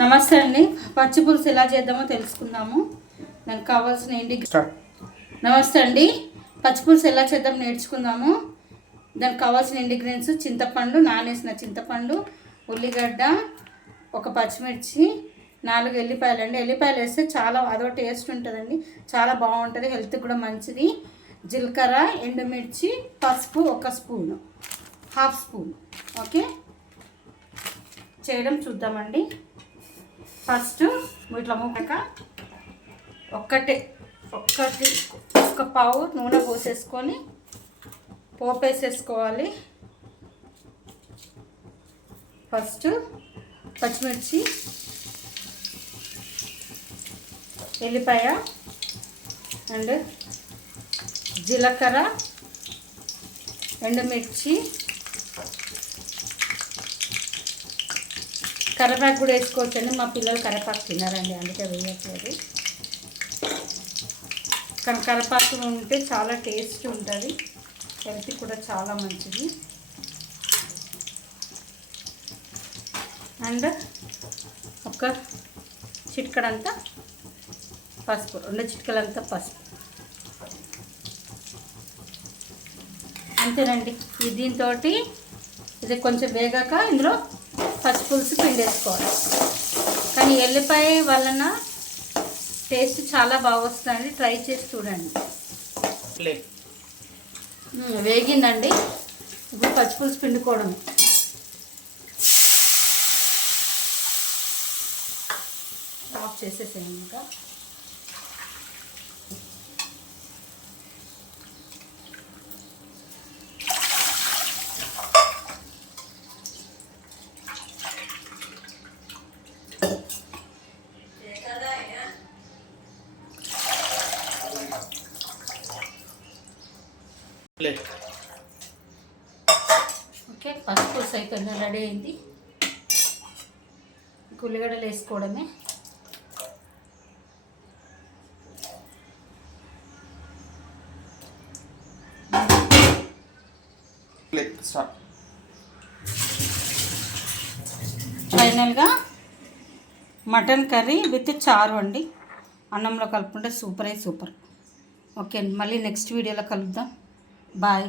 నమస్తే అండి. పచ్చి పులుసు ఎలా చేద్దామో తెలుసుకుందాము. దానికి కావాల్సిన నమస్తే అండి. పచ్చి పులుసు ఎలా చేద్దాం నేర్చుకుందాము. దానికి కావాల్సిన ఇంగ్రీడియంట్స్: చింతపండు, నానేసిన చింతపండు, ఉల్లిగడ్డ, ఒక పచ్చిమిర్చి, 4 ఎల్లిపాయలు అండి. ఎల్లిపాయలు వేస్తే చాలా అదో టేస్ట్ ఉంటుందండి, చాలా బాగుంటుంది, హెల్త్కి కూడా మంచిది. జీలకర్ర, ఎండుమిర్చి, పసుపు 1 స్పూను, 1/2 స్పూన్. ఓకే, చేయడం చూద్దామండి. ఫస్ట్ ఇట్లా ముక్కక ఒక్క పావు నూనె పోసేసుకొని పోపు వేసేసుకోవాలి. ఫస్ట్ పచ్చిమిర్చి, ఎల్లిపాయ అండ్ జీలకర్ర, ఎండుమిర్చి, కరివేపాకు కూడా వేసుకోవచ్చండి. మా పిల్లలు కరివేపాకు తిన్నారండి, అందుకే వేయట్లేదు. కానీ కరివేపాకు ఉంటే చాలా టేస్ట్ ఉంటుంది, హెల్త్ కూడా చాలా మంచిది. అండ్ ఒక చిటికడంతా పసుపు, 2 చిటికలంతా పసుపు, అంతేనండి. దీంతో ఇది కొంచెం వేగాక ఇందులో పచ్చి పులుసు పిండేసుకోవాలి. కానీ ఎల్లిపాయ వలన టేస్ట్ చాలా బాగా వస్తుందండి, ట్రై చేసి చూడండి. వేగిందండి, ఇప్పుడు పచ్చి పులుసు పిండుకోవడం. ఆఫ్ చేసేసాను. ఇంకా ఓకే, పసుపు పులుసు అయిపోయింది, రెడీ అయింది. ఉల్లిగడ్డలు వేసుకోవడమే. ఫైనల్గా మటన్ కర్రీ విత్ చారు అండి, అన్నంలో కలుపుకుంటే సూపర్. ఓకే అండి, మళ్ళీ నెక్స్ట్ వీడియోలో కలుద్దాం. బాయ్.